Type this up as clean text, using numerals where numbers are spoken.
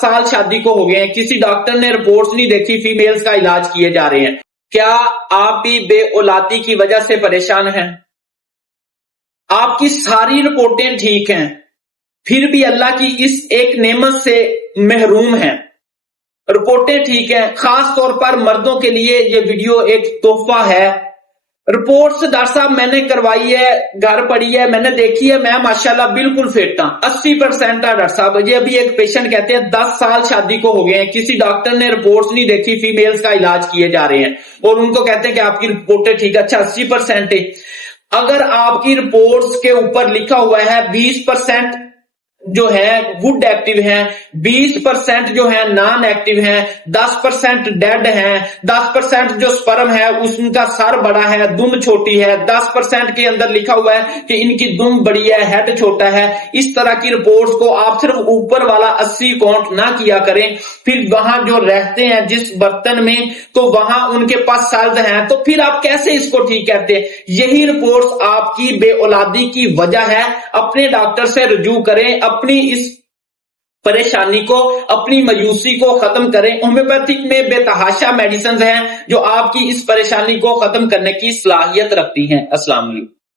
سال شادی کو ہو گئے ہیں، کسی ڈاکٹر نے رپورٹس نہیں دیکھی، فیمیلز کا علاج کیے جا رہے ہیں، کیا آپ بھی بے اولادی کی وجہ سے پریشان ہیں؟ آپ کی ساری رپورٹیں ٹھیک ہیں، پھر بھی اللہ کی اس ایک نعمت سے محروم ہیں، رپورٹیں ٹھیک ہیں۔ خاص طور پر مردوں کے لیے یہ ویڈیو ایک تحفہ ہے۔ رپورٹس ڈاکٹر صاحب میں نے کروائی ہے، گھر پڑی ہے، میں نے دیکھی ہے، میں ماشاءاللہ بالکل فٹ ہوں، 80% ہے ڈاکٹر صاحب۔ یہ ابھی ایک پیشنٹ کہتے ہیں 10 سال شادی کو ہو گئے ہیں، کسی ڈاکٹر نے رپورٹس نہیں دیکھی، فیمیلز کا علاج کیے جا رہے ہیں، اور ان کو کہتے ہیں کہ آپ کی رپورٹیں ٹھیک ہے۔ اچھا 80% ہے، اگر آپ کی رپورٹس کے اوپر لکھا ہوا ہے 20% جو ہے گڈ ایکٹیو ہیں، 20% جو ہے نان ایکٹیو ہیں، 10% ڈیڈ ہیں، 10% جو سپرم ہے اس کا سر بڑا ہے، دم چھوٹی ہے، 10% کے اندر لکھا ہوا ہے کہ ان کی دم بڑی ہے، ہیڈ چھوٹا ہے، اس طرح کی رپورٹس کو آپ صرف اوپر والا 80 کاؤنٹ نہ کیا کریں، پھر وہاں جو رہتے ہیں جس برتن میں تو وہاں ان کے پاس سیلز ہیں، تو پھر آپ کیسے اس کو ٹھیک کہتے ہیں؟ یہی رپورٹس آپ کی بے اولادی کی وجہ ہے۔ اپنے ڈاکٹر سے رجوع کریں، اپنی اس پریشانی کو، اپنی مایوسی کو ختم کریں۔ ہومیوپیتھک میں بے تحاشا میڈیسنز ہیں جو آپ کی اس پریشانی کو ختم کرنے کی صلاحیت رکھتی ہیں۔ السلام علیکم۔